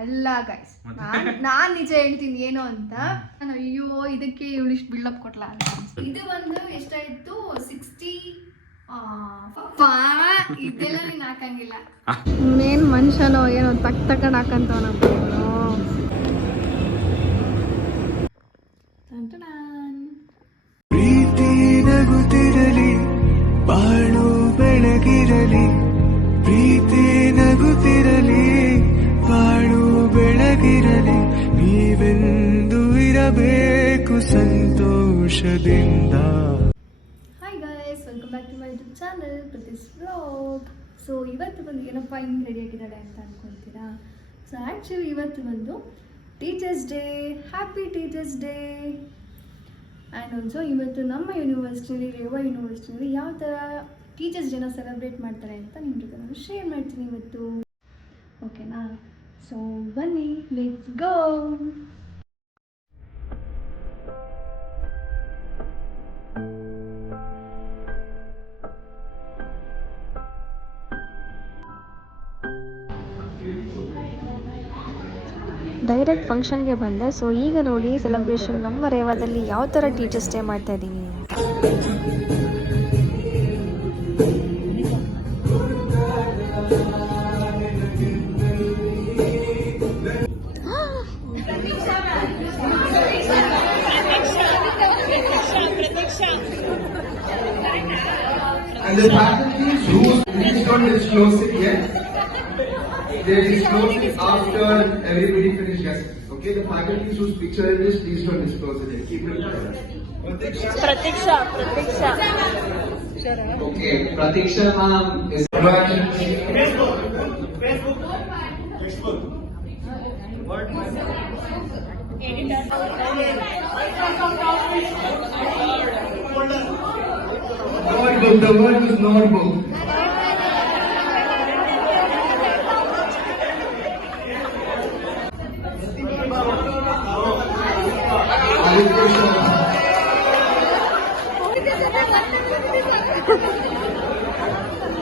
ಅಲ್ಲ ಗೈಸ್, ನಾನ್ ನಿಜ ಹೇಳ್ತೀನಿ ಏನು ಅಂತ. ಅಯ್ಯೋ ಇದಕ್ಕೆ ಇವಳಿಷ್ಟು ಬಿಲ್ಡಪ್ ಕೊಟ್ಲಾ ಅಂತ. ಇದು ಒಂದು ಎಷ್ಟಾಯ್ತು 60. ಇದೆಲ್ಲ ನೀನ್ ಹಾಕಂಗಿಲ್ಲ. ಮೇನ್ ಮನುಷ್ಯನೋ ಏನೋ ತಕೊಂಡ್ ಹಾಕಂತವನಪ್ಪ ಇವನು. ಪ್ರೀತಿ ನಗುತ್ತಿರಲಿ, ಬಾಳು ಬೆಳಗಿರಲಿ. ಪ್ರೀತಿ ನಗುತ್ತಿರಲಿ, ಬಾಳು ಬೆಳಗಿರಲಿ. ನೀವೆಂದು ಇರಬೇಕು ಸಂತೋಷದಿಂದ. Hi guys, welcome back to my YouTube channel ಪ್ರತಿಸ್ ವ್ಲಾಗ್. ಸೊ ಇವತ್ತು ಬಂದು ಏನಪ್ಪ ಹಿಂಗೆ ರೆಡಿ ಆಗಿದ್ದಾಳೆ ಅಂತ ಅಂದ್ಕೊಳ್ತೀರಾ. ಸೊ ಆ್ಯಕ್ಚುಲಿ ಇವತ್ತು ಬಂದು teachers day. Happy teachers day. And also ಇವತ್ತು ನಮ್ಮ ಯೂನಿವರ್ಸಿಟಿಲಿ, ರೇವಾ ಯೂನಿವರ್ಸಿಟಿಲಿ ಯಾವ ಥರ ಟೀಚರ್ಸ್ ಡೇನ ಸೆಲೆಬ್ರೇಟ್ ಮಾಡ್ತಾರೆ ಅಂತ ನಿಮ್ಮ ಜೊತೆ ನಾನು ಶೇರ್ ಮಾಡ್ತೀನಿ ಇವತ್ತು. ಓಕೆನಾ? ಸೊ ಬನ್ನಿ, ಲೆಟ್ಸ್ ಗೋ. ಡೈರೆಕ್ಟ್ ಫಂಕ್ಷನ್ಗೆ ಬಂದೆ. ಸೊ ಈಗ ನೋಡಿ ಸೆಲೆಬ್ರೇಷನ್ ನಮ್ಮ ರೇವಾದಲ್ಲಿ ಯಾವ ಥರ ಟೀಚರ್ಸ್ ಡೇ ಮಾಡ್ತಾ ಇದ್ದೀವಿ ಅಂತ. And the faculty who please don't disclose it yet. They disclose it after everybody finish guessing. Okay, the faculty whose picture it is, please don't disclose it yet. Keep it private. Pratiksha. Okay, Pratiksha ma'am is Facebook. Notebook, the word is notebook.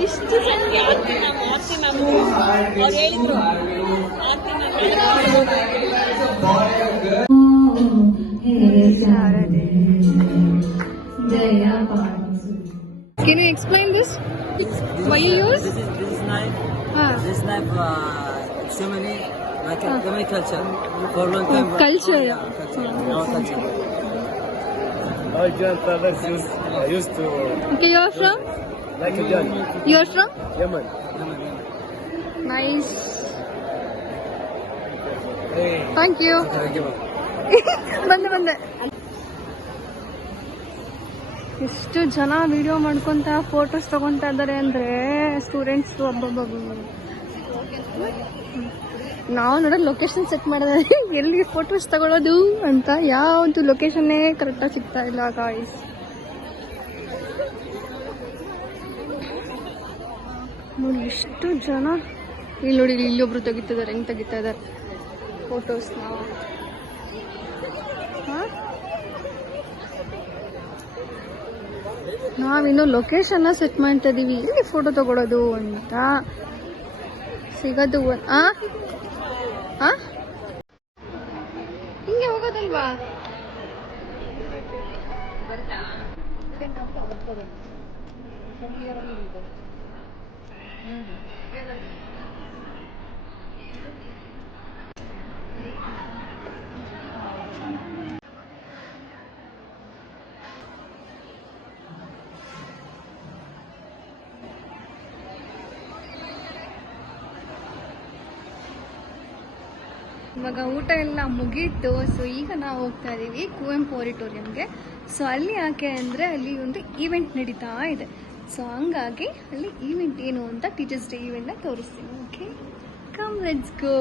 ಇಷ್ಟು ಜನಕ್ಕೆ ಆರ್ತಿ ma'am ಅವ್ರು ಹೇಳಿದ್ರು. Can you explain this? Why you use? This knife. This knife, ceremony, like a culture. For long time. Culture. Our culture. Our grandfathers used to Okay, you're from? like a gun. You're from? Yemen. Nice. Hey. Thank you. ಬಂದೆ. ಎಷ್ಟು ಜನ video ಮಾಡ್ಕೊಂತ photos ತಗೊಂತ ಇದ್ದಾರೆ ಅಂದ್ರೆ students. ನಾವು ನೋಡೋದು location set ಮಾಡಿದ್ರೆ ಎಲ್ಲಿ ಫೋಟೋಸ್ ತಗೊಳ್ಳೋದು ಅಂತ ಯಾವುದು ಲೊಕೇಶನ್ನೇ ಕರೆಕ್ಟಾಗಿ ಸಿಗ್ತಾ ಇಲ್ಲ ಗಾಯ್ಸ್. ನೋಡಿ ಎಷ್ಟು ಜನ. ಇಲ್ಲಿ ನೋಡಿ, ಇಲ್ಲೊಬ್ರು ತೆಗಿತಿದ್ದಾರೆ. ಹೆಂಗೆ ತೆಗಿತಾ ಇದ್ದಾರೆ ಫೋಟೋಸ್ನ. ನಾವಿನ್ನು ಲೊಕೇಶನ್ನ ಸೆಟ್ ಮಾಡ್ತಾ ಇದೀವಿ, ಎಲ್ಲಿ ಫೋಟೋ ತಗೊಳ್ಳೋದು ಅಂತ. ಸಿಗೋದು ಹಿಂಗೆ ಹೋಗೋದಲ್ವಾ? ಇವಾಗ ಊಟ ಎಲ್ಲ ಮುಗೀತು. ಸೊ ಈಗ ನಾವು ಹೋಗ್ತಾ ಇದೀವಿ ಕುವೆಂಪು ಆಡಿಟೋರಿಯಂಗೆ. ಸೊ ಅಲ್ಲಿ ಯಾಕೆ ಅಂದರೆ ಅಲ್ಲಿ ಒಂದು ಈವೆಂಟ್ ನಡೀತಾ ಇದೆ. ಸೊ ಹಂಗಾಗಿ ಅಲ್ಲಿ ಈವೆಂಟ್ ಏನು ಅಂತ ಟೀಚರ್ಸ್ ಡೇ ಈವೆಂಟ್ನ ತೋರಿಸ್ತೀನಿ. Okay, come let's go.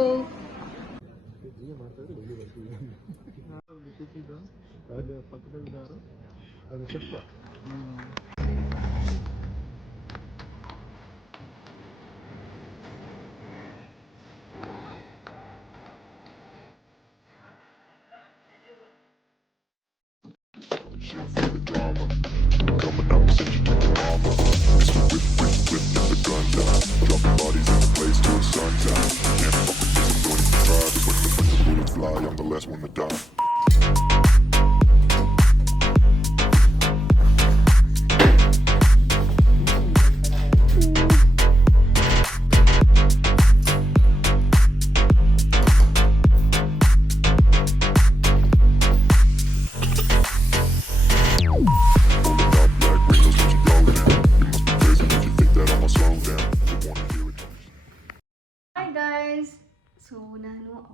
Dropping bodies in the place till the sun's out. Can't fuck with this, I'm going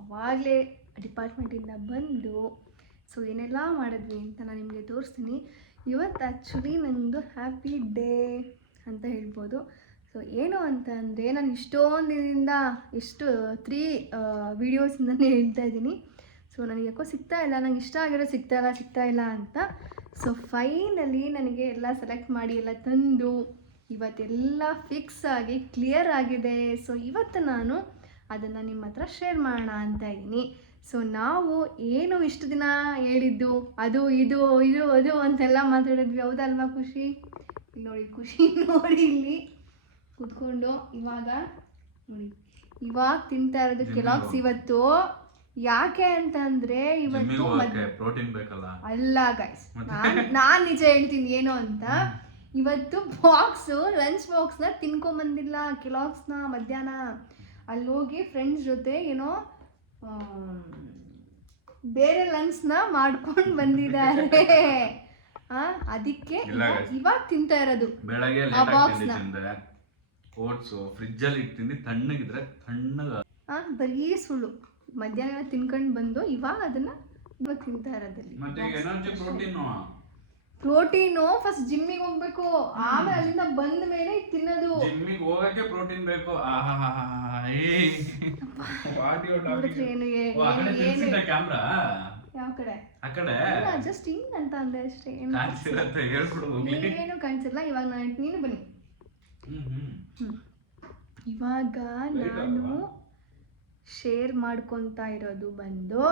ಆವಾಗಲೇ ಡಿಪಾರ್ಟ್ಮೆಂಟಿಂದ ಬಂದು ಸೊ ಏನೆಲ್ಲ ಮಾಡಿದ್ವಿ ಅಂತ ನಾನು ನಿಮಗೆ ತೋರಿಸ್ತೀನಿ. ಇವತ್ತು ಆ್ಯಕ್ಚುಲಿ ನನ್ನದು ಹ್ಯಾಪಿ ಡೇ ಅಂತ ಹೇಳ್ಬೋದು. ಸೊ ಏನು ಅಂತ ಅಂದರೆ ನಾನು ಇಷ್ಟೊಂದು ದಿನದಿಂದ ಎಷ್ಟು 3 ವೀಡಿಯೋಸಿಂದನೇ ಹೇಳ್ತಾ ಇದ್ದೀನಿ. ಸೊ ನನಗೆ ಯಾಕೋ ಸಿಗ್ತಾ ಇಲ್ಲ, ನಂಗೆ ಇಷ್ಟ ಆಗಿರೋದು ಸಿಗ್ತಾ ಇಲ್ಲ ಅಂತ. ಸೊ ಫೈನಲಿ ನನಗೆ ಎಲ್ಲ ಸೆಲೆಕ್ಟ್ ಮಾಡಿ ಎಲ್ಲ ತಂದು ಇವತ್ತೆಲ್ಲ ಫಿಕ್ಸ್ ಆಗಿ ಕ್ಲಿಯರ್ ಆಗಿದೆ. ಸೊ ಇವತ್ತು ನಾನು ಅದನ್ನು ನಿಮ್ಮ ಹತ್ರ ಶೇರ್ ಮಾಡೋಣ ಅಂತ ಇದ್ದೀನಿ. ಸೊ ನಾವು ಏನು ಇಷ್ಟು ದಿನ ಹೇಳಿದ್ದು ಅದು ಇದು ಅಂತೆಲ್ಲ ಮಾತಾಡಿದ್ವಿ, ಹೌದಲ್ವಾ ಖುಷಿ? ಇಲ್ಲಿ ನೋಡಿ ಖುಷಿ ನೋಡಿ ಇಲ್ಲಿ ಕೂತ್ಕೊಂಡು ಇವಾಗ ತಿಂತಾ ಇರೋದು ಕೆಲಾಗ್ಸ್. ಇವತ್ತು ಯಾಕೆ ಅಂತ ಅಂದ್ರೆ ಇವತ್ತು ಪ್ರೋಟೀನ್ ಬೇಕಲ್ಲ ಅಲ್ಲ ಗೈಸ್, ನಾನು ನಿಜ ಹೇಳ್ತೀನಿ ಏನು ಅಂತ. ಇವತ್ತು ಲಂಚ್ ಬಾಕ್ಸ್ನ ತಿನ್ಕೊಂಬಂದಿಲ್ಲ ಕೆಲಾಗ್ಸ್ನ. ಮಧ್ಯಾಹ್ನ ಅಲ್ಲಿ ಹೋಗಿ ಫ್ರೆಂಡ್ಸ್ ಜೊತೆ ಏನೋ ಬೇರೆ ಲಂಚ್ನ ಮಾಡ್ಕೊಂಡು ಬಂದಿದ್ದಾರೆ. ಅದಕ್ಕೆ ಇವಾಗ ತಿಂತಾ ಇರೋದು ಬೆಳಗ್ಗೆ ಆ ಬಾಕ್ಸ್ನ. ಓಟ್ಸ್ ಫ್ರಿಜ್ ಅಲ್ಲಿ ಇಟ್ಟಿಂದ ತಣ್ಣಗಿದ್ರೆ ಬರೀ ಸುಳ್ಳು. ಮಧ್ಯಾಹ್ನ ತಿನ್ಕೊಂಡು ಬಂದು ಇವಾಗ ಅದನ್ನ ಇವಾಗ ತಿಂತಾ ಇರೋದಲ್ಲಿ. ಪ್ರೋಟೀನು ಫಸ್ಟ್ ಜಿಮ್ಮಿಗೆ ಹೋಗ್ಬೇಕು, ಆಮೇಲೆ ಅಲ್ಲಿಂದ ಬಂದ ಮೇಲೆ ತಿನ್ನೋದು. ಜಿಮ್ಮಿಗೆ ಹೋಗಕ್ಕೆ ಪ್ರೋಟೀನ್ ಬೇಕು. ಕ್ಯಾಮ್ರಾ ಯಾವ ಕಡೆ? ಆ ಕಡೆ ಜಸ್ಟ್ ಹಿಂಗ್ ಅಂತ ಅಂದೆ ಅಷ್ಟೇ, ಏನು ಕಾಣಿಸಿಲ್ಲ. ಇವಾಗ ನೀನು ಬನ್ನಿ. ಇವಾಗ ನಾನು ಶೇರ್ ಮಾಡ್ಕೊತಾ ಇರೋದು ಬಂದು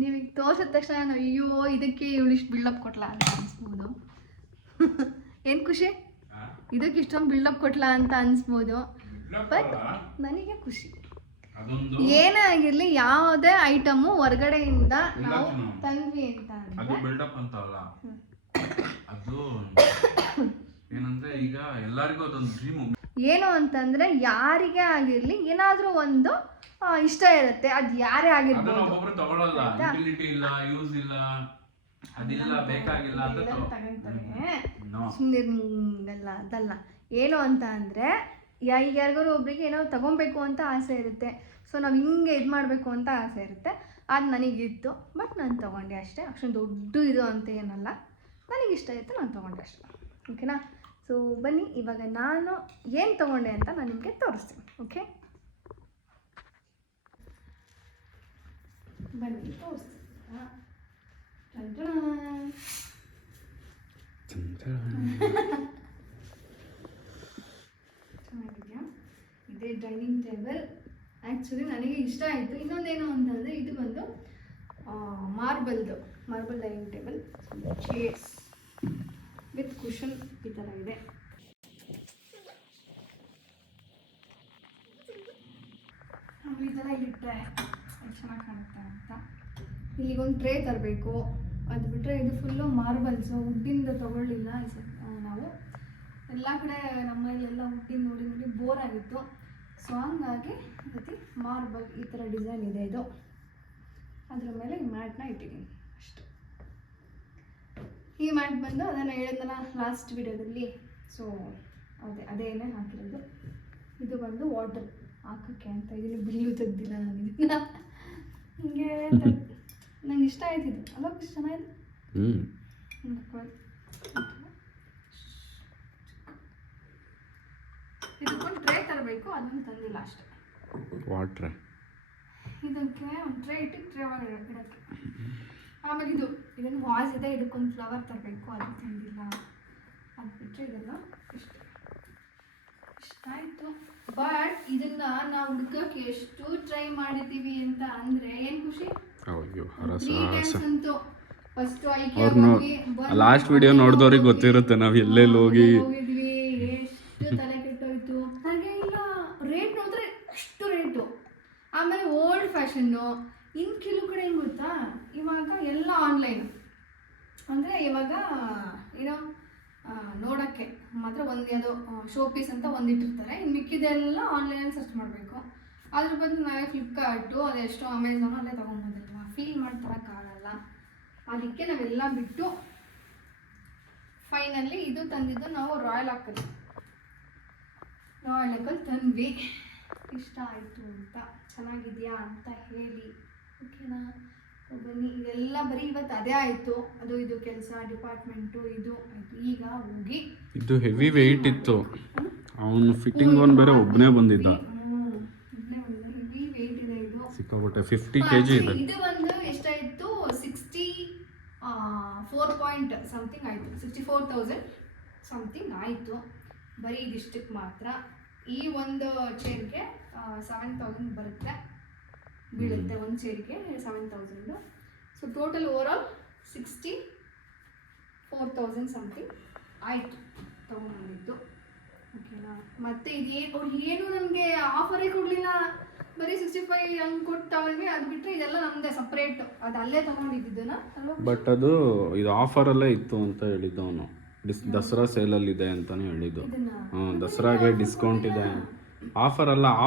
ನೀವೀಗ ತೋರ್ಸಿದ ತಕ್ಷಣ ಅಯ್ಯೋ ಇದಕ್ಕೆ ಇವಳಿಷ್ಟು ಬಿಲ್ಡಪ್ ಕೊಟ್ಲಾ ಅಂತ ಅನ್ಸ್ಬೋದು. ಏನು ಖುಷಿ, ಇದಕ್ಕೆ ಇಷ್ಟೊಂದು ಬಿಲ್ಡಪ್ ಕೊಟ್ಲಾ ಅಂತ ಅನ್ಸ್ಬೋದು. ಬಟ್ ನನಗೆ ಖುಷಿ. ಏನೇ ಆಗಿರ್ಲಿ, ಯಾವುದೇ ಐಟಮು ಹೊರಗಡೆಯಿಂದ ನಾವು ತಂದ್ವಿ ಅಂತ ಅದು ಏನಂದ್ರೆ ಈಗ ಎಲ್ಲರಿಗೂ ಅದೊಂದು ಡ್ರೀಮ್. ಏನು ಅಂತಂದ್ರೆ ಯಾರಿಗೆ ಆಗಿರ್ಲಿ ಏನಾದ್ರೂ ಒಂದು ಇಷ್ಟ ಇರುತ್ತೆ, ಅದು ಯಾರೇ ಆಗಿರ್ಬೋದು. ಒಬ್ಬೊಬ್ರು ತಗೊಳ್ಳಲ್ಲ, ಯುಟಿಲಿಟಿ ಇಲ್ಲ, ಯೂಸ್ ಇಲ್ಲ, ಅದಿಲ್ಲ, ಬೇಕಾಗಿಲ್ಲ ಅಂತ ತಗೊಂತಾರೆ. ಸುಮ್ಮನಿರಲ್ಲ ಅದಲ್ಲ. ಏನು ಅಂತ ಅಂದ್ರೆ ಈಗ ಯಾರಿಗಾರು ಒಬ್ರಿಗೆ ಏನೋ ತಗೊಬೇಕು ಅಂತ ಆಸೆ ಇರುತ್ತೆ. ಸೊ ನಾವು ಹಿಂಗೆ ಇದು ಮಾಡಬೇಕು ಅಂತ ಆಸೆ ಇರುತ್ತೆ. ಅದು ನನಗಿತ್ತು, ಬಟ್ ನಾನು ತೊಗೊಂಡೆ ಅಷ್ಟೇ. ಅಷ್ಟೊಂದು ದೊಡ್ಡ ಇದು ಅಂತ ಏನಲ್ಲ, ನನಗಿಷ್ಟ ಇತ್ತು, ನಾನು ತೊಗೊಂಡೆ ಅಷ್ಟೇ. ಓಕೆನಾ? ಸೊ ಬನ್ನಿ ಇವಾಗ ನಾನು ಏನು ತೊಗೊಂಡೆ ಅಂತ ನಾನು ನಿಮಗೆ ತೋರಿಸ್ತೀನಿ. ಓಕೆ, ಬನ್ನಿ ತೋರಿಸ್ತೀನಿ. ಚೆನ್ನಾಗಿದೆಯಾ? ಇದೇ ಡೈನಿಂಗ್ ಟೇಬಲ್. ಆ್ಯಕ್ಚುಲಿ ನನಗೆ ಇಷ್ಟ ಆಯಿತು. ಇನ್ನೊಂದೇನು ಅಂತಂದರೆ ಇದು ಬಂದು marble dining table, chairs with cushion ಈ ಥರ ಇದೆ. ಈ ಥರ ಇರುತ್ತೆ, ಚೆನ್ನಾಗಿ ಕಾಣುತ್ತೆ ಅಂತ. ಇಲ್ಲಿಗೊಂದು ಟ್ರೇ ತರಬೇಕು. ಅದು ಬಿಟ್ಟರೆ ಇದು ಫುಲ್ಲು ಮಾರ್ಬಲ್ಸು, ವುಡ್ಡಿಂದ ತೊಗೊಳ್ಳಿಲ್ಲ ನಾವು. ಎಲ್ಲ ಕಡೆ ನಮ್ಮಲ್ಲೆಲ್ಲ ವುಡ್ಡಿನ ನೋಡಿ ಬೋರ್ ಆಗಿತ್ತು. ಸೊ ಹಂಗಾಗಿ ಮಾರ್ಬಲ್ ಈ ಥರ ಡಿಸೈನ್ ಇದೆ. ಇದು ಅದ್ರ ಮೇಲೆ ಈ ಮ್ಯಾಟ್ನ ಇಟ್ಟಿದ್ದೀನಿ ಅಷ್ಟು. ಈ ಮ್ಯಾಟ್ ಬಂದು ಅದನ್ನು ಹೇಳಿದ್ನಲ್ಲ ಲಾಸ್ಟ್ ವಿಡಿಯೋದಲ್ಲಿ. ಸೊ ಅದೇನೇ ಹಾಕಿರೋದು. ಇದು ಬಂದು ವಾಟರ್ ಹಾಕೋಕ್ಕೆ ಅಂತ ಇದೀನಿ. ಬಿಲ್ಲು ತೆಗ್ದಿಲ್ಲ ನಾನು ಇದನ್ನ. ಹಿಂಗೆ ನಂಗೆ ಇಷ್ಟ ಆಯ್ತಿದ್ದು ಅಲ್ಲ, ಚೆನ್ನಾಗಿದೆ. ಇದಕ್ಕೊಂದು ಟ್ರೇ ತರಬೇಕು, ಅದನ್ನು ತಂದಿಲ್ಲ ಅಷ್ಟೇ. ವಾಟ್ರ್ ಇದಕ್ಕೆ ಒಂದು ಟ್ರೇ ಇಟ್ಟು ಟ್ರೇ ಒಳಗೆ ಇಡೋಕ್ಕೆ. ಆಮೇಲೆ ಇದನ್ನು ವಾಸ್ ಇದೆ, ಇದಕ್ಕೊಂದು ಫ್ಲವರ್ ತರಬೇಕು, ಅದು ತಂದಿಲ್ಲ. ಅದು ಬಿಟ್ಟರೆ ಇದೆಲ್ಲ ಇಷ್ಟ ಆಯಿತು. ಬಟ್ ಇದನ್ನ ನಾವು ಹುಡ್ಕಕ್ಕೆ ಎಷ್ಟು ಟ್ರೈ ಮಾಡಿದ್ದೀವಿ ಅಂತ ಅಂದರೆ ಏನು ಖುಷಿ. 3 times ಅಂತೂ. ಫಸ್ಟ್ ಲಾಸ್ಟ್ ವಿಡಿಯೋ ನೋಡಿದವ್ರಿಗೆ ಗೊತ್ತಿರುತ್ತೆ ನಾವು ಎಲ್ಲೆಲ್ಲಿ ಹೋಗಿದ್ವಿ, ಎಷ್ಟು ತಲೆ ಕೆಟ್ಟೋಯ್ತು. ಹಾಗೆ ಇಲ್ಲ, ರೇಟ್ ನೋಡಿದ್ರೆ ಅಷ್ಟು ರೇಟು. ಆಮೇಲೆ ಓಲ್ಡ್ ಫ್ಯಾಷನ್ನು. ಇನ್ನು ಕೆಲವು ಕಡೆ ಏನು ಗೊತ್ತಾ, ಇವಾಗ ಎಲ್ಲ ಆನ್ಲೈನ್. ಅಂದರೆ ಇವಾಗ ಏನೋ ನೋಡೋಕ್ಕೆ ಮಾತ್ರ ಒಂದು ಯಾವುದೋ ಶೋ ಪೀಸ್ ಅಂತ ಒಂದಿಟ್ಟಿರ್ತಾರೆ, ಇನ್ನು ಮಿಕ್ಕಿದೆಲ್ಲ ಆನ್ಲೈನಲ್ಲಿ ಸರ್ಚ್ ಮಾಡಬೇಕು. ಅದ್ರ ಬದಲು ನಾವೇ ಫ್ಲಿಪ್ಕಾರ್ಟು ಅದೆಷ್ಟೋ ಅಮೆಝಾನು ಅಲ್ಲೇ ತೊಗೊಂಬೋದಲ್ವ, ಫೀಲ್ ಮಾಡಿ ತರೋಕ್ಕಾಗಲ್ಲ. ಅದಕ್ಕೆ ನಾವೆಲ್ಲ ಬಿಟ್ಟು ಫೈನಲಿ ಇದು ತಂದಿದ್ದು ನಾವು ರಾಯಲ್ ಆಕಲ್ ತಂದ್ವಿ. ಇಷ್ಟ ಆಯಿತು ಅಂತ, ಚೆನ್ನಾಗಿದೆಯಾ ಅಂತ ಹೇಳಿ. ಓಕೆನಾ? ಬನ್ನಿ, ಇದೆಲ್ಲ ಬರೀ ಇವತ್ತು ಅದೇ ಆಯಿತು, ಅದು ಇದು ಕೆಲಸ ಡಿಪಾರ್ಟ್ಮೆಂಟು ಇದು ಆಯಿತು. ಈಗ ಹೋಗಿ ಇದು ಹೆವಿ ವೆಯ್ಟ್ ಇತ್ತು, ಅವನು ಫಿಟ್ಟಿಂಗ್ ಒನ್ ಬೇರೆ ಒಬ್ಬನೇ ಬಂದಿದ್ದ. ಹೆವಿ ವೆಯ್ಟ್ ಇದೆ ಇದು, ಸಿಕ್ಕಾಬಿಟ್ಟೆ 50 kg ಇದೆ. ಇದು ಒಂದು ಎಷ್ಟಾಯಿತು, 64 ಪಾಯಿಂಟ್ ಸಮಥಿಂಗ್ ಆಯಿತು, 64,000 ಸಮಥಿಂಗ್ ಆಯಿತು. ಬರೀ ಇದಿಷ್ಟಕ್ಕೆ ಮಾತ್ರ. ಈ ಒಂದು ಚೇರ್ಗೆ 7,000 ಬರುತ್ತೆ, ಬೀಳುತ್ತೆ ಒಂದು ಚೇರ್ಗೆ 7,000. So total over all 64,000 something ಆಯಿತು ತೊಗೊಂಡಿದ್ದು. ಓಕೆನಾ? ಮತ್ತು ಅವ್ರು ಏನು ನನಗೆ ಆಫರೇ ಕೊಡಲಿಲ್ಲ, ಬರೀ 65 ಹಂಗೆ ಕೊಟ್ಟು ಅವ್ರಿಗೆ. ಅದು ಬಿಟ್ಟರೆ ಇದೆಲ್ಲ ನಮ್ಮದೇ ಸಪ್ರೇಟ್, ಅದು ಅಲ್ಲೇ ತೊಗೊಂಡಿದ್ದನ. ಬಟ್ ಅದು ಇದು ಆಫರಲ್ಲೇ ಇತ್ತು ಅಂತ ಹೇಳಿದ್ದು ಅವನು. ದಸರಾ ಸೇಲಲ್ಲಿದೆ ಅಂತಾನೆ ಹೇಳಿದ್ದು. ದಸರಾಗೆ ಡಿಸ್ಕೌಂಟ್ ಇದೆ,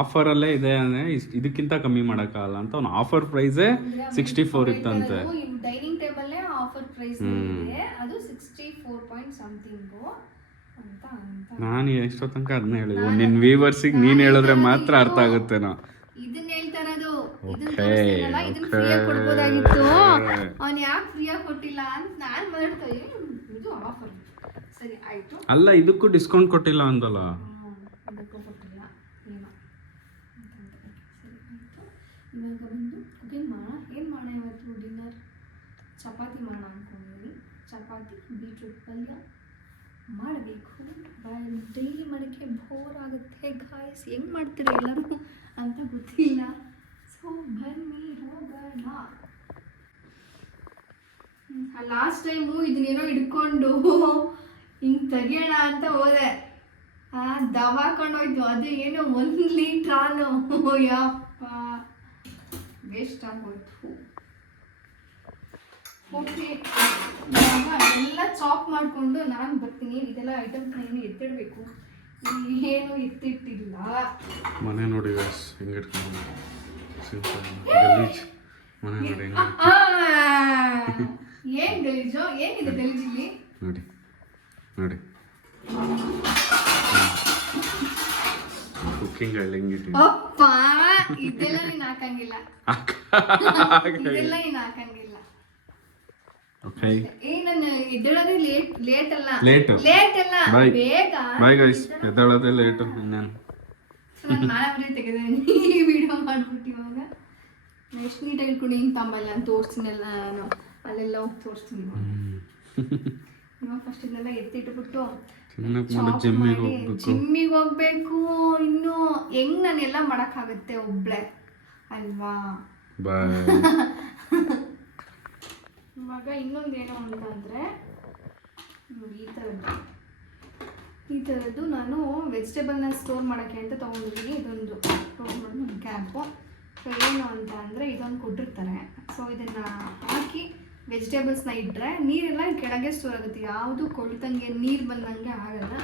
ಆಫರಲ್ಲೇ ಇದೆ ಅಂದರೆ ಇದಕ್ಕಿಂತ ಕಮ್ಮಿ ಮಾಡೋಕ್ಕಾಗಲ್ಲ ಅಂತ ಅವ್ನು ಆಫರ್ ಪ್ರೈಸೇ 64 ಇತ್ತಂತೆ. ಡೈನಿಂಗ್ ಟೇಬಲ್ಲೇ ಆಫರ್ ಪ್ರೈಸ್ ಇದೆ, ಅದು 64 ಪಾಯಿಂಟ್ ಸಮಥಿಂಗು ಅಂತ. ನಾನು ಎಷ್ಟೋ ತನಕ ಅದನ್ನ ಹೇಳಿದ್ವಿ, ನಿನ್ನ ವ್ಯೂವರ್ಸಿಗೆ ನೀನು ಹೇಳಿದ್ರೆ ಮಾತ್ರ ಅರ್ಥ ಆಗುತ್ತೇನೋ. ಇದನ್ನ ಹೇಳ್ತಾ ಇರೋದು, ಇದನ್ನ ತೋರಿಸ್ತೀನಲ್ಲ, ಇದನ್ನ ಫ್ರೀಯಾಗಿ ಕೊಡ್ಬೋದಾಗಿತ್ತು, ಅವ್ನು ಯಾಕೆ ಫ್ರೀಯಾಗಿ ಕೊಟ್ಟಿಲ್ಲ ಅಂತ ನಾನು ಮಾಡ್ತಾ ಇದು ಆಫರ್. ಸರಿ ಆಯಿತು. ಅಲ್ಲ, ಇದಕ್ಕೂ ಡಿಸ್ಕೌಂಟ್ ಕೊಟ್ಟಿಲ್ಲ ಅಂದಲ್ಲ. ಅದಕ್ಕೂ ಕೊಟ್ಟಿಲ್ಲ ಏನೋ. ಸರಿ ಆಯಿತು. ಇವಾಗ ಬಂದು ಕುಕಿಂಗ್ ಮಾಡೋಣ. ಏನು ಮಾಡೋಣ ಇವತ್ತು ಡಿನ್ನರ್? ಚಪಾತಿ ಮಾಡೋಣ ಅಂದ್ಕೊಂಡಿದ್ದೀನಿ. ಚಪಾತಿ ಬೀಟ್ರೂಟ್ ಪಲ್ಯ ಮಾಡಬೇಕು. ಡೈಲಿ ಮಾಡೋಕ್ಕೆ ಬೋರ್ ಆಗುತ್ತೆ ಗಾಯ್ಸ್, ಹೆಂಗೆ ಮಾಡ್ತೀರಾ ಎಲ್ಲರೂ ಅಂತ ಗೊತ್ತಿಲ್ಲ. ಸೊ ಬನ್ನಿ ಹೋಗೋಣ. ಲಾಸ್ಟ್ ಟೈಮು ಇದನ್ನೇನೋ ಹಿಡ್ಕೊಂಡು ಹಿಂಗೆ ತೆಗಿಯೋಣ ಅಂತ ಹೋದೆ, ದವಾಕೊಂಡೋಯ್ತು. ಅದು ಏನೋ 1 ಲೀಟ್ರಾನು, ಯಪ್ಪ ವೇಸ್ಟ್ ಆಗೋಯ್ತು. ಓಕೆ, ಎಲ್ಲ ಚಾಪ್ ಮಾಡಿಕೊಂಡು ನಾನು ಬರ್ತೀನಿ. ಇದೆಲ್ಲ ಐಟಮ್ಸ್ನ ಏನು ಎತ್ತಿಡಬೇಕು, ಏನು ಎತ್ತಿಟ್ಟಿಲ್ಲ. ಮನೆ ನೋಡಿ ಗಾಯ್ಸ್ ಹೆಂಗೆ ಇಟ್ಕೊಂಡು ಗಲೀಜ್ ಮನೆ ನೋಡಿ ಹೆಂಗೆ. ಏನು ಗಲೀಜು, ಏನಿದೆ ಗಲೀಜಿಲ್ಲಿ ನೋಡಿ ನೋಡಿ. ಕುಕ್ಕಿಂಗ್ ಹೆಂಗಿಟ್ಟು ಅಪ್ಪ, ಇದೆಲ್ಲ ನೀನು ಹಾಕಂಗಿಲ್ಲ, ಇದೆಲ್ಲ ನೀನು ಹಾಕಂಗಿಲ್ಲ. ಓಕೆ, ನಾನು ಎದ್ದೇಳೋದೇ ಲೇಟ್ ಅಲ್ಲ, ಲೇಟ್ ಅಲ್ಲ, ಬೇಗ. ಬಾಯ್ ಗೈಸ್, ಎದ್ದೇಳೋದೇ ಲೇಟು. ಇನ್ನೇನು ನಾನು ನಾಳೆ ತೆಗೆದೇನಿ ವಿಡಿಯೋ ಮಾಡ್ಬಿಟ್ಟು. ಇವಾಗ ಎಷ್ಟು ನೀಟಾಗಿ ಇಟ್ಕೊಂಡು ಹಿಂಗೆ ತಂಬಲ್ಲ ಅಂತ ತೋರಿಸ್ತೀನಲ್ಲ, ನಾನು ಅಲ್ಲೆಲ್ಲ ಹೋಗಿ ತೋರಿಸ್ತೀನಿ. ಇವಾಗ ಫಸ್ಟ್ ಇದನ್ನೆಲ್ಲ ಎತ್ತಿಟ್ಬಿಟ್ಟು ಜಿಮ್ಮಿಗೆ ಹೋಗ್ಬೇಕು. ಇನ್ನು ಹೆಂಗ್ ನಾನೆಲ್ಲ ಮಾಡೋಕ್ಕಾಗುತ್ತೆ ಒಬ್ಳೆ ಅಲ್ವಾ? ಇವಾಗ ಇನ್ನೊಂದೇನು ಅಂತಂದರೆ ನೋಡಿ, ಈ ಥರದ್ದು ನಾನು ವೆಜಿಟೇಬಲ್ನ ಸ್ಟೋರ್ ಮಾಡೋಕ್ಕೆ ಅಂತ ತೊಗೊಂಡಿದ್ದೀನಿ. ಇದೊಂದು ಸ್ಟೋರ್ ಮಾಡೋ ಕ್ಯಾಪು. ಸೊ ಏನು ಅಂತ ಅಂದರೆ ಇದೊಂದು ಕೊಟ್ಟಿರ್ತಾರೆ. ಸೊ ಇದನ್ನು ಹಾಕಿ ವೆಜಿಟೇಬಲ್ಸ್ನ ಇಟ್ಟರೆ ನೀರೆಲ್ಲ ಕೆಳಗೆ ಸ್ಟೋರ್ ಆಗುತ್ತೆ, ಯಾವುದು ಕೊಳ್ತಂಗೆ ನೀರು ಬಂದಂಗೆ ಆಗಲ್ಲ.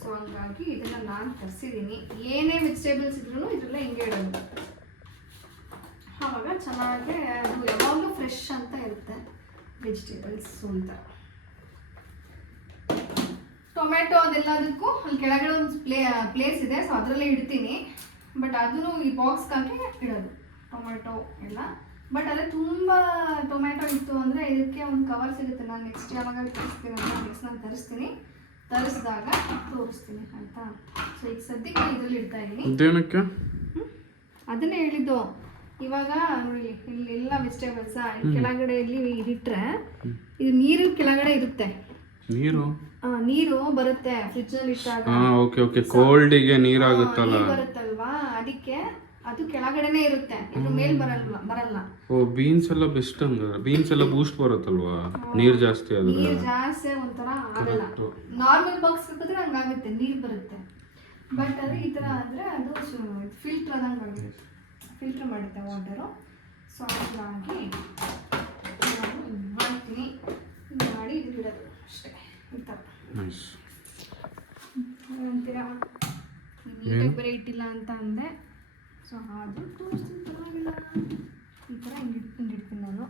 ಸೊ ಹಂಗಾಗಿ ಇದನ್ನು ನಾನು ತರಿಸಿದ್ದೀನಿ. ಏನೇ ವೆಜಿಟೇಬಲ್ಸ್ ಇದ್ರೂ ಇದೆಲ್ಲ ಹಿಂಗೆ ಇಡೋದು, ಆವಾಗ ಚೆನ್ನಾಗಿ ಅದು ಯಾವಾಗಲೂ ಫ್ರೆಶ್ ಅಂತ ಇರುತ್ತೆ ವೆಜಿಟೇಬಲ್ಸ್ ಅಂತ. ಟೊಮೆಟೊ ಅದೆಲ್ಲದಕ್ಕೂ ಅಲ್ಲಿ ಕೆಳಗಡೆ ಒಂದು ಪ್ಲೇಸ್ ಇದೆ, ಸೊ ಅದರಲ್ಲೇ ಇಡ್ತೀನಿ. ಬಟ್ ಅದನ್ನು ಈ ಬಾಕ್ಸ್ಗೆ ಹಾಕಿ ಇಡೋದು ಟೊಮೆಟೊ ಎಲ್ಲ. ಬಟ್ ಅದೇ ತುಂಬ ಟೊಮೆಟೊ ಇತ್ತು ಅಂದರೆ ಇದಕ್ಕೆ ಒಂದು ಕವರ್ ಸಿಗುತ್ತೆ. ನಾನು ನೆಕ್ಸ್ಟ್ ಯಾವಾಗ ತರಿಸ್ತೀನಿ ಅಂತ ನೆಕ್ಸ್ಟ್ ನಾನು ತರಿಸಿದಾಗ ತೋರಿಸ್ತೀನಿ ಆಯಿತಾ? ಸೊ ಈಗ ಸದ್ಯಕ್ಕೆ ಇದರಲ್ಲಿ ಇಡ್ತಾ ಇದ್ದೀನಿ. ಅದನ್ನೇ ಹೇಳಿದ್ದು. ಇವಾಗ ನೋಡಿ, ಇಲ್ಲೆಲ್ಲ ವೆಜಿಟೇಬಲ್ಸ್ ಕೆಳಗಡೆ ಇಲ್ಲಿ ಇದಿಟ್ರೆ ಇದು ನೀರು ಕೆಳಗಡೆ ಇರುತ್ತೆ, ನೀರು ಬರುತ್ತೆ ಫ್ರಿಡ್ಜ್ನಲ್ಲಿ ಇಟ್ಟಾಗ. ಕೋಲ್ಡಿಗೆ ನೀರಾಗುತ್ತಲ್ಲ, ಬರುತ್ತಲ್ವಾ, ಅದಕ್ಕೆ ಅದು ಕೆಳಗಡೆನೆ ಇರುತ್ತೆ, ಇದ್ರ ಮೇಲೆ ಬರಲ್ಲ. ಓ, ಬೀನ್ಸ್ ಎಲ್ಲ ಬೆಸ್ಟ್ ಹಂಗಾರೆ. ಬೀನ್ಸ್ ಎಲ್ಲ ಬೂಸ್ಟ್ ಬರುತ್ತಲ್ವಾ, ನೀರು ಜಾಸ್ತಿ ಆದ್ರೆ. ನೀರು ಜಾಸ್ತಿ ಒಂಥರ ಆಗಲ್ಲ. ನಾರ್ಮಲ್ ಬಾಕ್ಸ್ ಹಾಕಿದ್ರೆ ಹಂಗಾಗುತ್ತೆ, ನೀರು ಬರುತ್ತೆ. ಬಟ್ ಅದು ಈ ಥರ ಅಂದರೆ ಅದು ಫಿಲ್ಟರ್ ಆದಂಗೆ ಆಗುತ್ತೆ, ಫಿಲ್ಟರ್ ಮಾಡುತ್ತೆ ವಾಟರು. ಸೊ ಹಾಗಾಗಿ ನಾನು ಮಾಡ್ತೀನಿ, ಮಾಡಿ ಇದು ಬಿಡೋದು ಅಷ್ಟೇ. ಅಂತೀರಾ ನೀಟಾಗಿ ಬೇರೆ ಇಟ್ಟಿಲ್ಲ ಅಂತ ಅಂದೆ. ಸೊ ಅದು ತೋರಿಸ್ತೀನಿ, ಪರವಾಗಿಲ್ಲ. ಈ ಥರ ಹಿಂಗೆ ಇಡ್ತೀನಿ ನಾನು.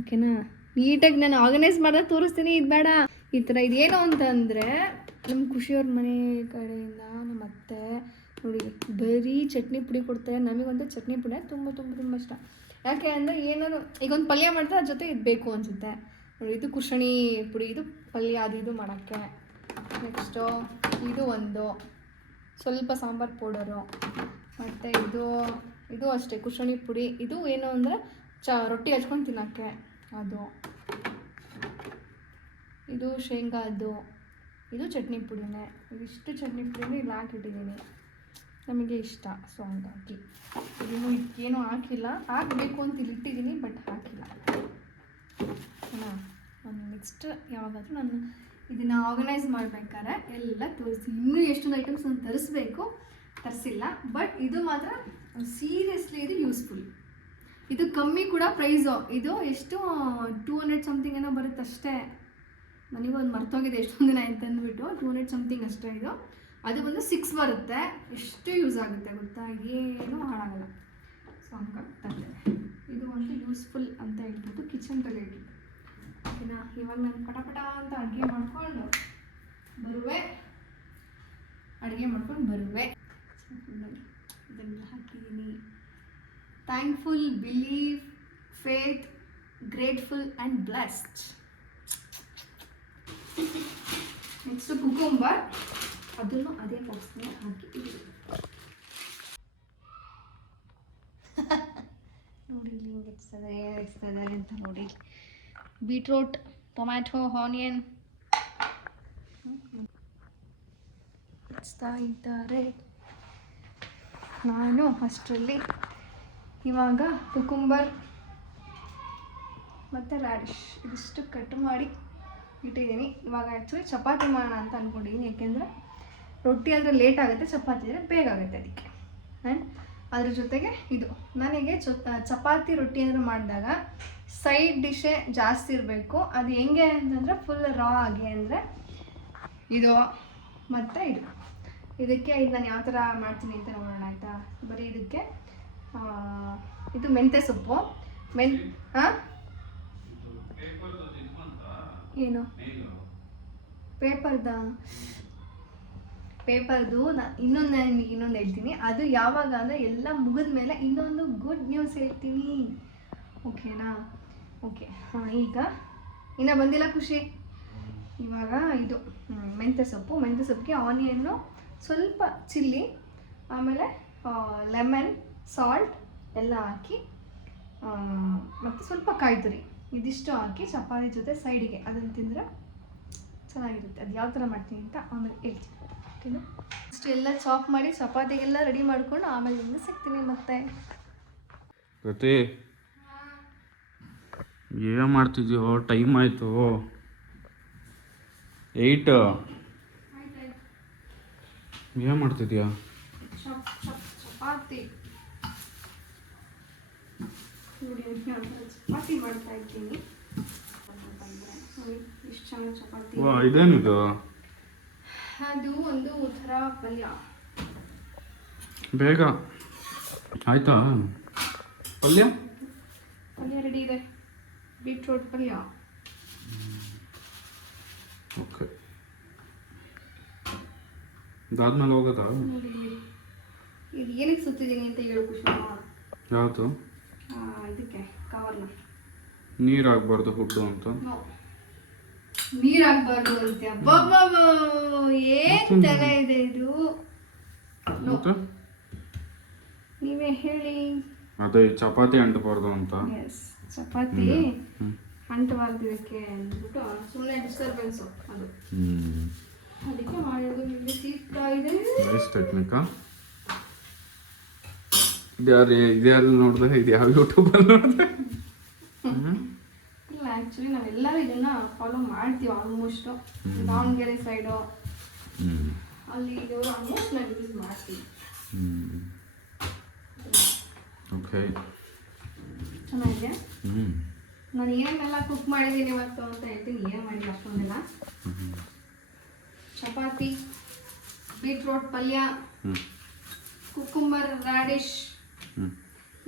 ಓಕೆನಾ? ನೀಟಾಗಿ ನಾನು ಆರ್ಗನೈಸ್ ಮಾಡಿದಾಗ ತೋರಿಸ್ತೀನಿ, ಇದು ಬೇಡ. ಈ ಥರ ಇದೇನು ಅಂತ ಅಂದರೆ ನಮ್ಮ ಖುಷಿಯವ್ರ ಮನೆ ಕಡೆಯಿಂದ ನಮ್ಮ ಅತ್ತೆ ನೋಡಿ ಬರೀ ಚಟ್ನಿ ಪುಡಿ ಕೊಡ್ತಾರೆ. ನಮಗಂತೂ ಚಟ್ನಿ ಪುಡಿ ತುಂಬ ತುಂಬ ತುಂಬ ಇಷ್ಟ. ಯಾಕೆ ಅಂದರೆ ಏನಾದ್ರು ಈಗ ಒಂದು ಪಲ್ಯ ಮಾಡ್ತಾರೆ ಅದ್ರ ಜೊತೆ ಇದು ಬೇಕು ಅನಿಸುತ್ತೆ ನೋಡಿ. ಇದು ಕುಶಣಿ ಪುಡಿ, ಇದು ಪಲ್ಯ ಅದು ಇದು ಮಾಡೋಕ್ಕೆ. ನೆಕ್ಸ್ಟು ಇದು ಒಂದು ಸ್ವಲ್ಪ ಸಾಂಬಾರು ಪೌಡರು, ಮತ್ತು ಇದು ಅಷ್ಟೇ ಕುಶಣಿ ಪುಡಿ. ಇದು ಏನು ಅಂದರೆ ರೊಟ್ಟಿ ಹಚ್ಕೊಂಡು ತಿನ್ನೋಕ್ಕೆ ಅದು. ಇದು ಶೇಂಗಾದ್ದು, ಇದು ಚಟ್ನಿ ಪುಡಿನೇ. ಇದಿಷ್ಟು ಚಟ್ನಿ ಪುಡಿನೇ ಇಲ್ಲಿ ಹಾಕಿಟ್ಟಿದ್ದೀನಿ, ನಮಗೆ ಇಷ್ಟ. ಸೊ ಹಂಗಾಗಿ ಇದನ್ನು ಏನೂ ಹಾಕಿಲ್ಲ, ಹಾಕಬೇಕು ಅಂತ ಇಲ್ಲಿ ಇಟ್ಟಿದ್ದೀನಿ ಬಟ್ ಹಾಕಿಲ್ಲ. ನಾನು ನೆಕ್ಸ್ಟ್ ಯಾವಾಗಾದರೂ ನಾನು ಇದನ್ನು ಆರ್ಗನೈಸ್ ಮಾಡಬೇಕಾದ್ರೆ ಎಲ್ಲ ತೋರಿಸಿ. ಇನ್ನೂ ಎಷ್ಟೊಂದು ಐಟಮ್ಸ್ ನಾನು ತರಿಸಿಲ್ಲ. ಬಟ್ ಇದು ಮಾತ್ರ ಸೀರಿಯಸ್ಲಿ ಇದು ಯೂಸ್ಫುಲ್. ಇದು ಕಮ್ಮಿ ಕೂಡ ಪ್ರೈಸು. ಇದು ಎಷ್ಟು 200 ಸಮಥಿಂಗ್ ಏನೋ ಬರುತ್ತೆ ಅಷ್ಟೇ. ನನಗೊಂದು ಮರ್ತೋಗಿದೆ ಎಷ್ಟೊಂದು ದಿನ ಅಂತಂದ್ಬಿಟ್ಟು. 200 ಸಮಥಿಂಗ್ ಅಷ್ಟೇ ಇದು. ಅದು ಬಂದು 6 ಬರುತ್ತೆ. ಎಷ್ಟು ಯೂಸ್ ಆಗುತ್ತೆ ಗೊತ್ತಾ, ಏನೂ ಹಾಳಾಗಲ್ಲ. ಸೊ ಹಂಗಾಗ್ತದೆ. ಇದು ಒಂದು ಯೂಸ್ಫುಲ್ ಅಂತ ಹೇಳ್ಬಿಟ್ಟು ಕಿಚನ್ ರಿಲೇಟೆಡ್. ಓಕೆನಾ, ಇವಾಗ ನಾನು ಪಟ ಅಂತ ಅಡುಗೆ ಮಾಡ್ಕೊಂಡು ಬರುವೆ. ಇದನ್ನೆಲ್ಲ ಹಾಕಿದ್ದೀನಿ. Thankful, believe, faith, grateful and blessed. Next cucumber, ಅದನ್ನು ಅದೇ ಬಾಕ್ಸ್ನೇ ಹಾಕಿ ನೋಡಿ ಇಲ್ಲಿ ಹಿಂಗೆ ಇಡ್ಸ್ತಾರೆ ಅಂತ ನೋಡಿ. ಬೀಟ್ರೂಟ್, ಟೊಮ್ಯಾಟೊ, ಆನಿಯನ್ ಇಡ್ಸ್ತಾ ಇದ್ದಾರೆ. ನಾನು ಅಷ್ಟರಲ್ಲಿ ಇವಾಗ ಕುಕುಂಬರ್ ಮತ್ತು ರ್ಯಾಡಿಶ್ ಇದಿಷ್ಟು ಕಟ್ ಮಾಡಿ ಇಟ್ಟಿದ್ದೀನಿ. ಇವಾಗ ಆ್ಯಕ್ಚುಲಿ ಚಪಾತಿ ಮಾಡೋಣ ಅಂತ ಅಂದ್ಕೊಂಡಿದ್ದೀನಿ. ಯಾಕೆಂದರೆ ರೊಟ್ಟಿ ಆದರೆ ಲೇಟ್ ಆಗುತ್ತೆ, ಚಪಾತಿ ಆದರೆ ಬೇಗ ಆಗುತ್ತೆ ಅದಕ್ಕೆ. ಆ್ಯಂಡ್ ಅದ್ರ ಜೊತೆಗೆ ಇದು ನನಗೆ ಚಪಾತಿ ರೊಟ್ಟಿ ಏನಾದರೂ ಮಾಡಿದಾಗ ಸೈಡ್ ಡಿಶೇ ಜಾಸ್ತಿ ಇರಬೇಕು. ಅದು ಹೆಂಗೆ ಅಂತಂದರೆ ಫುಲ್ ರಾ ಆಗಿ, ಅಂದರೆ ಇದು ಮತ್ತು ಇದಕ್ಕೆ ಇದು ನಾನು ಯಾವ ಥರ ಮಾಡ್ತೀನಿ ಅಂತ ನೋಡೋಣ ಆಯಿತಾ. ಬರೀ ಇದಕ್ಕೆ ಇದು ಮೆಂತ್ಯ ಸೊಪ್ಪು ಏನು ಪೇಪರ್ದು ನಾನು ನಿಮಗೆ ಇನ್ನೊಂದು ಹೇಳ್ತೀನಿ. ಅದು ಯಾವಾಗ ಅಂದರೆ ಎಲ್ಲ ಮುಗಿದ ಮೇಲೆ ಇನ್ನೊಂದು ಗುಡ್ ನ್ಯೂಸ್ ಹೇಳ್ತೀನಿ. ಓಕೆನಾ? ಓಕೆ, ಈಗ ಇನ್ನೂ ಬಂದಿಲ್ಲ ಖುಷಿ. ಇವಾಗ ಇದು ಮೆಂತ್ಯ ಸೊಪ್ಪಿಗೆ ಆನಿಯನ್ನು, ಸ್ವಲ್ಪ ಚಿಲ್ಲಿ, ಆಮೇಲೆ ಲೆಮನ್, ಸಾಲ್ಟ್ ಎಲ್ಲ ಹಾಕಿ, ಮತ್ತು ಸ್ವಲ್ಪ ಕಾಯಿ ತುರಿ, ಇದಿಷ್ಟು ಹಾಕಿ ಚಪಾತಿ ಜೊತೆ ಸೈಡಿಗೆ ಅದನ್ನು ತಿಂದರೆ ಚೆನ್ನಾಗಿರುತ್ತೆ. ಅದು ಯಾವ ಥರ ಮಾಡ್ತೀನಿ ಅಂತ ಆಮೇಲೆ ಹೇಳ್ತೀನಿ. ಓಕೆನಾ? ಅಷ್ಟು ಎಲ್ಲ ಚಾಪ್ ಮಾಡಿ ಚಪಾತಿಗೆಲ್ಲ ರೆಡಿ ಮಾಡಿಕೊಂಡು ಆಮೇಲೆ ಹಿಂಗೆ ಸಿಗ್ತೀನಿ ಮತ್ತೆ. ಪ್ರತಿ ಏನು ಮಾಡ್ತಿದ್ಯೋ? ಟೈಮ್ ಆಯಿತು 8. ಏನು ಮಾಡ್ತಿದ್ಯಾ? ಚಪಾತಿ ಚಪಾತಿ ಮಾಡ್ತಾ ಇದ್ದೀನಿ. ಎಷ್ಟು ಚೆನ್ನಾಗಿ ಚಪಾತಿ. ಇದೇನಿದು? ಅದು ಒಂದು ಥರ ಪಲ್ಯ. ಬೇಗ ಆಯ್ತಾ? ಪಲ್ಯ ರೆಡಿ ಇದೆ. ಬೀಟ್ರೂಟ್ ಪಲ್ಯ. ಓಕೆ, ಇದಾದ್ಮೇಲೆ ಹೋಗೋದಾ? ನೋಡಿ ಇದು ಏನಕ್ಕೆ ಸುತ್ತಿದ್ದೀನಿ ಅಂತ ಹೇಳು ಖುಷಿ. ಯಾವುದು? ಇದಕ್ಕೆ ಕವರ್ನ ನೀರು ಹಾಕ್ಬಾರ್ದು ಫುಡ್ಡು ಅಂತ. ನೀರು ಹಾಕ್ಬಾರ್ದು ಅಂತೆ. ಅಬ್ಬಬ್ಬ, ಏನ್ ತಲೆ ಇದೆ ಇದು. ನೀವೇ ಹೇಳಿ. ಅದೇ ಚಪಾತಿ ಅಂಟಬಾರ್ದು ಅಂತ. ಎಸ್, ಚಪಾತಿ ಅಂಟಬಾರ್ದು ಇದಕ್ಕೆ ಅಂದ್ಬಿಟ್ಟು ಸುಮ್ಮನೆ ಡಿಸ್ಟರ್ಬೆನ್ಸು ಅದು. ಅದಕ್ಕೆ ಮಾಡೋದು. ಇಲ್ಲಿ ಸಿಗ್ತಾ ಇದೆ ಟೆಕ್ನಿಕಾ. ಇದ್ಯಾರು ನೋಡಿದೆ? ಇದು ಯಾವ ಯೂಟ್ಯೂಬಲ್ಲಿ ನೋಡಿದೆ? ಇಲ್ಲ, ಆ್ಯಕ್ಚುಲಿ ನಾವೆಲ್ಲರೂ ಇದನ್ನು ಫಾಲೋ ಮಾಡ್ತೀವಿ ಆಲ್ಮೋಸ್ಟು. ದಾವಣಗೆರೆ ಸೈಡು ಅಲ್ಲಿ ಇದು ಆಲ್ಮೋಸ್ಟ್ ನಾವು ಯೂಸ್ ಮಾಡ್ತೀವಿ. ಓಕೆ, ಚೆನ್ನಾಗಿದೆ. ನಾನು ಏನೆಲ್ಲ ಕುಕ್ ಮಾಡಿದ್ದೀನಿ ಇವತ್ತು ಅಂತ ಹೇಳ್ತೀನಿ. ಏನು ಮಾಡಿಲ್ಲ ಅಷ್ಟೊಂದೆಲ್ಲ. ಚಪಾತಿ, ಬೀಟ್ರೂಟ್ ಪಲ್ಯ, ಕುಕುಂಬರ್, ರ್ಯಾಡಿಶ್.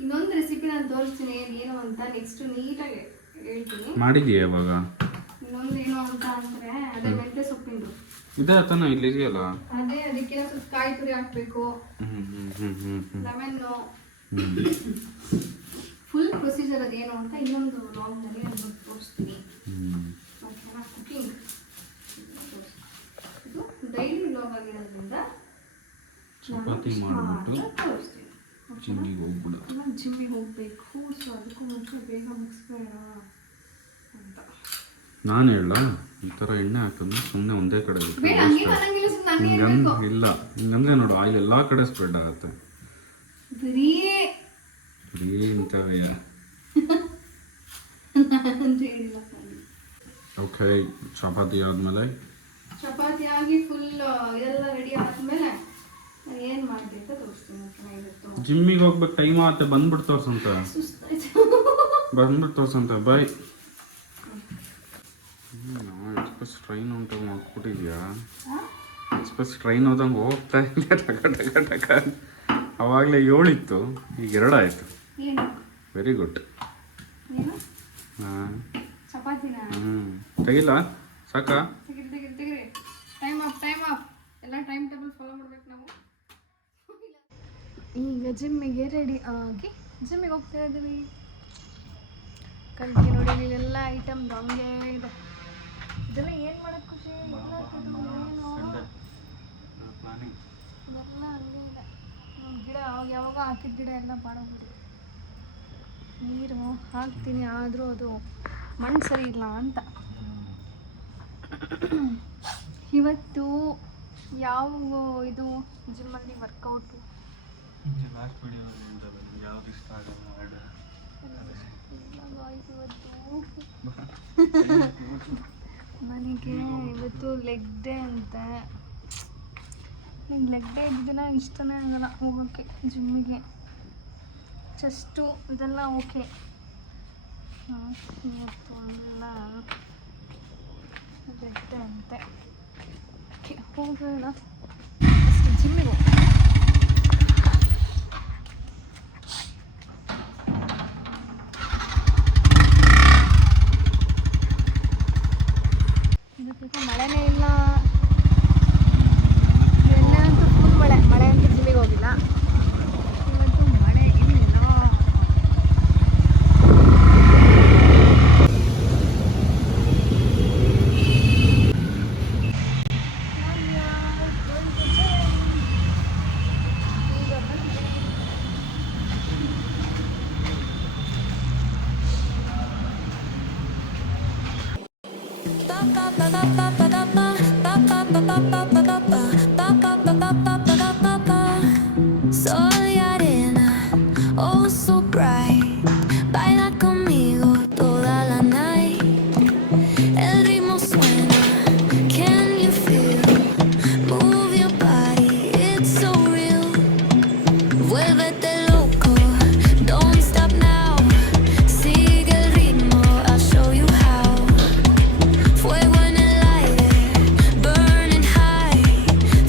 ಇನ್ನೊಂದು ರೆಸಿಪಿ ನಾನು ತೋರಿಸ್ತೀನಿ ಏನು ಅಂತ ನೆಕ್ಸ್ಟ್ ನೀಟಾಗಿ ಹೇಳ್ತೀನಿ. ಮಾಡಿದೀಯ ಇವಾಗ? ಇನ್ನೊಂದು ಏನು ಅಂತ ಅಂದ್ರೆ ಅದೇ ಮೆಂತ್ಯ ಸೊಪ್ಪಿಂದು. ಇದೇ ತಾನ ಇಲ್ಲಿ ಇದೆಯಲ್ಲ. ಅದೇ ಅದಕ್ಕೆ ಸ್ವಲ್ಪ ಕಾಯಿ ತುರಿ ಹಾಕ್ಬೇಕು, ಲೆಮನ್ನು, ಫುಲ್ ಪ್ರೊಸೀಜರ್ ಅದೇನು ಅಂತ ಇನ್ನೊಂದು ಲಾಂಗ್ನಲ್ಲಿ ನಾನು ತೋರಿಸ್ತೀನಿ. ಓಕೆನಾ? ಕುಕಿಂಗ್ ಇದು ಡೈಲಿ ಲಾಗ್ ಆಗಿರೋದ್ರಿಂದ ಚಪಾತಿ ಮಾಡಿಬಿಟ್ಟು ತೋರಿಸ್ತೀನಿ. ಜಿಮ್ಮಿಗೆ ಹೋಗ್ಬಿಡು. ನಾನು ಜಿಮ್ಮಿಗೆ ಹೋಗ್ಬೇಕು, ಸೊ ಅದಕ್ಕೂ ಮುಂಚೆ ಬೇಗ ಮುಗಿಸ್ಬೇಡ ಅಂತ. ನಾನು ಹೇಳ ಈ ಥರ ಎಣ್ಣೆ ಹಾಕಿದ್ರೆ ಸುಮ್ಮನೆ ಒಂದೇ ಕಡೆ ಬೇಡ, ಹಂಗೆ ಅನ್ನಂಗಿಲ್ಲ, ಸುಮ್ಮನೆ ಹಂಗೆ ಇರ್ಬೇಕು. ಇಲ್ಲ ಹಿಂಗಂದ್ರೆ ನೋಡು ಆಯಿಲ್ ಎಲ್ಲ ಕಡೆ ಸ್ಪ್ರೆಡ್ ಆಗುತ್ತೆ. ಬರೀ ಇಂಥವಯ್ಯ. ಅಂತ ಹೇಳಿಲ್ಲ. ಓಕೆ, ಚಪಾತಿ ಆದಮೇಲೆ ಚಪಾತಿ ಆಗಿ ಫುಲ್ ಇದೆಲ್ಲ ರೆಡಿ ಆದ್ಮೇಲೆ ನಾನು ಏನು ಮಾಡಿದೆ ಅಂತ ತೋರಿಸ್ತೀನಿ. ಚೆನ್ನಾಗಿರುತ್ತೆ. ಜಿಮ್ಮಿಗೆ ಹೋಗ್ಬೇಕು, ಟೈಮ್ ಆಗುತ್ತೆ, ಬಂದ್ಬಿಟ್ಟು ತೋರ್ಸಂತ. ಸುಸ್ತಾಯ್ತು. ಬಂದ್ಬಿಟ್ಟು ತೋರ್ಸಂತ. ಬಾಯ್. ಎಕ್ಸ್ಪ್ರೆಸ್ ಟ್ರೈನ್ ಉಂಟು ಮಾಡ್ಕೊಟ್ಟಿದ್ಯಾ? ಎಕ್ಸ್ಪ್ರೆಸ್ ಟ್ರೈನ್ ಹೋದಂಗೆ ಹೋಗ್ತಾ ಇಲ್ಲ, ಟಕ ಅವಾಗಲೇ 7 ಇತ್ತು, ಈಗ 2 ಆಯಿತು. ಏನು ವೆರಿ ಗುಡ್. ಏನು ಹಾಂ, ಚಪಾತಿನ ತೆಗಿಲ್ಲ ಸಾಕಾ? ತೆಗಿರಿ. ಟೈಮ್ ಅಪ್ ಎಲ್ಲ ಟೈಮ್ ಟೇಬಲ್ ಫಾಲೋ ಮಾಡ್ಬೇಕು ನಾವು. ಈಗ ಜಿಮ್ಮಿಗೆ ರೆಡಿ ಆಗಿ ಜಿಮ್ಮಿಗೆ ಹೋಗ್ತಾ ಇದ್ದೀವಿ. ಕಲ್ಕಿ ನೋಡಿ, ಇಲ್ಲೆಲ್ಲ ಐಟಮ್ ಹಂಗೆ ಇದೆ. ಇದೆಲ್ಲ ಏನು ಮಾಡೋಕ್ಕೆ ಖುಷಿ ಏನು ಇದೆಲ್ಲ ಹಂಗೆ ಇದೆ. ಗಿಡ ಅವಾಗ ಯಾವಾಗ ಹಾಕಿದ ಗಿಡ ಎಲ್ಲ ಬಾಡೋಗ್ಬಿಡಿ. ನೀರು ಹಾಕ್ತೀನಿ, ಆದರೂ ಅದು ಮಣ್ಣು ಸರಿ ಇಲ್ಲ ಅಂತ. ಇವತ್ತು ಯಾವ ಇದು ಜಿಮ್ಮಲ್ಲಿ ವರ್ಕೌಟು ನನಗೆ ಇವತ್ತು ಲೆಗ್ ಡೇ ಅಂತೆ. ನಂಗೆ ಲೆಗ್ ಡೇ ಇದ್ದಿನ ಇಷ್ಟನೇ ಆಗಲ್ಲ ಹೋಗೋಕ್ಕೆ ಜಿಮ್ಮಿಗೆ. ಚೆಸ್ಟು ಇದೆಲ್ಲ ಓಕೆ. ಇವತ್ತು ಎಲ್ಲ ಲೆಗ್ ಡೇ ಅಂತೆ. ಹೋಗೋಣ ಅಷ್ಟು ಜಿಮ್ಮಿಗೆ. ಇವತ್ತು ಮಳೆನೇ ಇಲ್ಲ, ನಿನ್ನೆ ಅಂತೂ ಫುಲ್ ಮಳೆ ಅಂತೂ ಜಿಮ್ಮಿಗೆ ಹೋಗಿಲ್ಲ. ಇವತ್ತು ಮಳೆ ಇಲ್ಲ. Soy arena, oh so bright. Baila conmigo toda la night. El ritmo suena, can you feel? Move your body, it's so real. Vuélvete loco, don't stop now. Sigue el ritmo, I'll show you how. Fuego en el aire, burning high.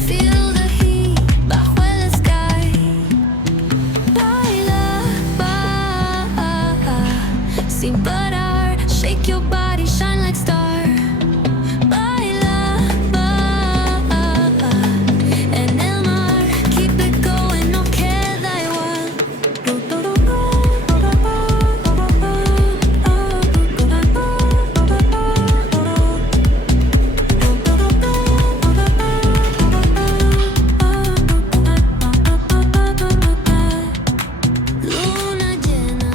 Feel the heat bajo el sky. Baila, sin parar. Shake your body, shine like star. Baila, en el mar. Keep it going, no queda igual. Luna llena,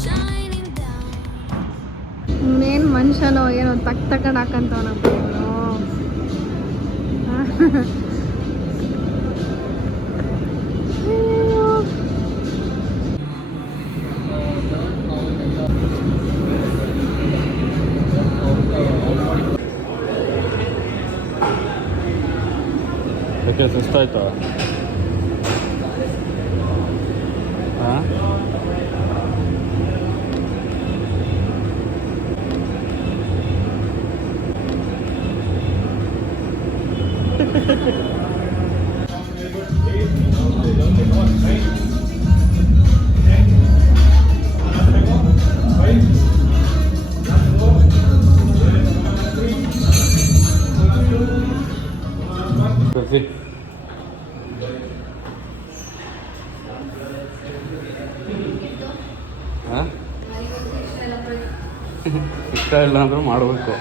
shining down. ಇನ್ನೇನು ಮನುಷ್ಯನೋ ಏನೋ ತಗೊಂಡು ಹಾಕಂತವನಪ್ಪ ಇವನು. ಯಾಕೆ ಸುಸ್ತಾಯ್ತಾ? ಹಾಂ, ಕಸಿ ಹಾಂ ಇಷ್ಟ ಇಲ್ಲ ಅಂದರೂ ಮಾಡಬೇಕು.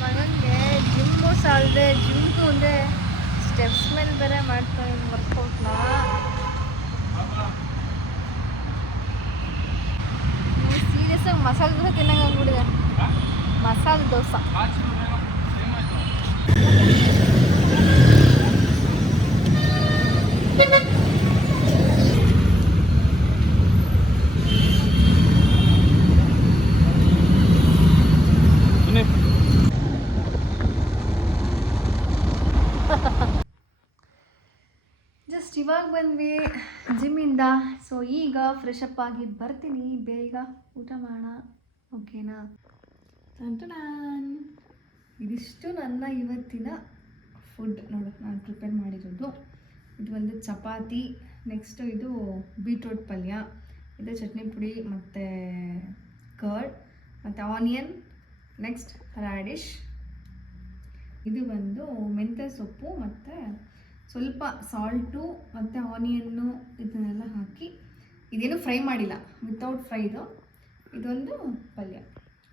ಮಗನಿಗೆ ಜಿಮ್ಮು ಸಾಲದೆ ಜಿಮ್ಗೂ ಮುಂದೆ ಸ್ಟೆಪ್ಸ್ ಮೇಲೆ ಬೇರೆ ಮಾಡ್ತಾರೆ ವರ್ಕೌಟ್ನ. ಸೀರಿಯಸ್ ಆಗಿ ಮಸಾಲೆ ದೋಸೆ ತಿನ್ನಂಗೆ ಆಗ್ಬಿಟ್ಟಿದೆ. ಮಸಾಲೆ ದೋಸೆ ಜಸ್ಟ್ ಇವಾಗ ಬಂದ್ವಿ ಜಿಮ್ಮಿಂದ. ಸೊ ಈಗ ಫ್ರೆಶ್ ಅಪ್ ಆಗಿ ಬರ್ತೀನಿ, ಬೇಗ ಊಟ ಮಾಡೋಣ, ಓಕೆನಾ? ಟಂಟನಾನ್. ಇದಿಷ್ಟು ನನ್ನ ಇವತ್ತಿನ ಫುಡ್ ನೋಡು, ನಾನು ಪ್ರಿಪೇರ್ ಮಾಡಿರೋದು. ಇದು ಒಂದು ಚಪಾತಿ, ನೆಕ್ಸ್ಟು ಇದು ಬೀಟ್ರೂಟ್ ಪಲ್ಯ, ಇದು ಚಟ್ನಿ ಪುಡಿ ಮತ್ತು ಕರ್ಡ್ ಮತ್ತು ಆನಿಯನ್, ನೆಕ್ಸ್ಟ್ ರಾಡಿಶ್, ಇದು ಬಂದು ಮೆಂತ್ಯ ಸೊಪ್ಪು ಮತ್ತು ಸ್ವಲ್ಪ ಸಾಲ್ಟು ಮತ್ತು ಆನಿಯನ್ನು ಇದನ್ನೆಲ್ಲ ಹಾಕಿ, ಇದೇನು ಫ್ರೈ ಮಾಡಿಲ್ಲ, ವಿತೌಟ್ ಫ್ರೈದು ಇದೊಂದು ಪಲ್ಯ.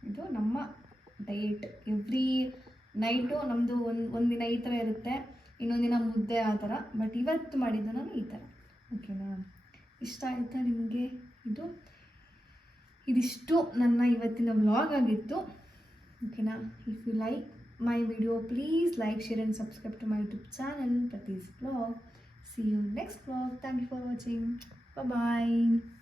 ಇದು ನಮ್ಮ ಡಯಟ್. ಎವ್ರಿ ನೈಟು ನಮ್ಮದು ಒಂದಿನ ಈ ಥರ ಇರುತ್ತೆ, ಇನ್ನೊಂದು ದಿನ ಮುದ್ದೆ ಆ ಥರ. ಬಟ್ ಇವತ್ತು ಮಾಡಿದ್ದು ನಾನು ಈ ಥರ, ಓಕೆನಾ? ಇಷ್ಟ ಆಯಿತಾ ನಿಮಗೆ? ಇದಿಷ್ಟು ನನ್ನ ಇವತ್ತಿನ ವ್ಲಾಗ್ ಆಗಿತ್ತು, ಓಕೆನಾ? If you like my video, please like, share and subscribe to my YouTube channel Pratis Vlog. See you next vlog. Thank you for watching. Bye bye.